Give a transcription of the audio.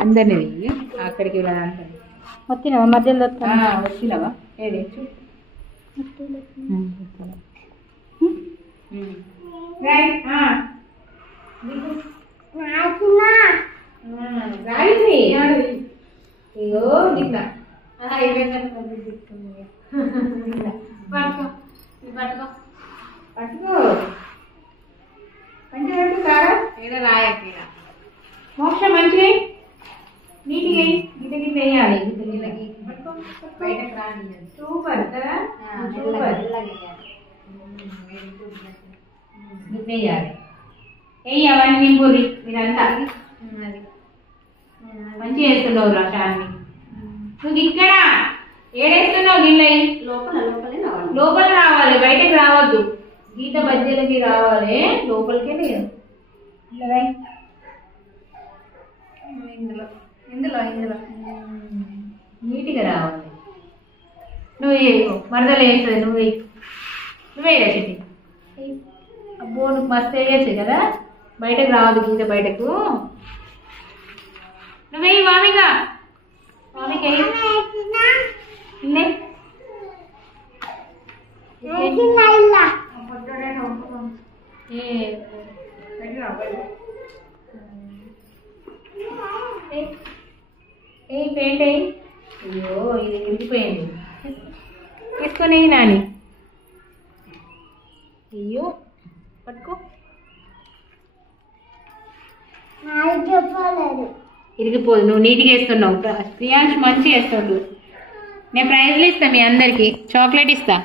అందరినీ అక్కడికి వచ్చినావా మధ్యలో వచ్చినావా ఏది రాయింది ఇగో ఇట్లా పట్టుకో పట్టుకో మంచిగా కారా ఏదో రాయకి మోక్ష మంచిగా నీట్గా గిట్ట గిట్ట వేయాలి గిట్ట గిట్లకి బయటకు రాని సూపర్ కదా సూపర్ గిట్ట వేయాలి వేయి అవన్నీ నింపురి మీరంతా మంచిగా వేస్తున్నావు రా శాన్ని నువ్వు ఇక్కడ ఏడేస్తున్నావు గిన్నె లోపల రావాలి బయటకు రావద్దు గీత బజ్జీలకి రావాలి లోపలికే లేదు ఇందులో ఇందులో ఇందులో నీట్గా రావాలి నువ్వు మరదలు వేస్తుంది నువ్వే చెట్టి అబ్బో నువ్వు మస్తు వేయచ్చు కదా బయటకు రావద్దు గీత బయటకు నువ్వే మామిగా మామికి ఏ పెయింట్ అయ్యి అయ్యో ఇది విరిగిపోయింది తీసుకొని నాని అయ్యో పట్టుకో ఇరిగిపోదు నువ్వు నీట్గా వేస్తున్నావు ప్రియాంష్ మంచిగా వేస్తాడు నేను ప్రైజ్లు ఇస్తాను మీ అందరికి చాక్లెట్ ఇస్తా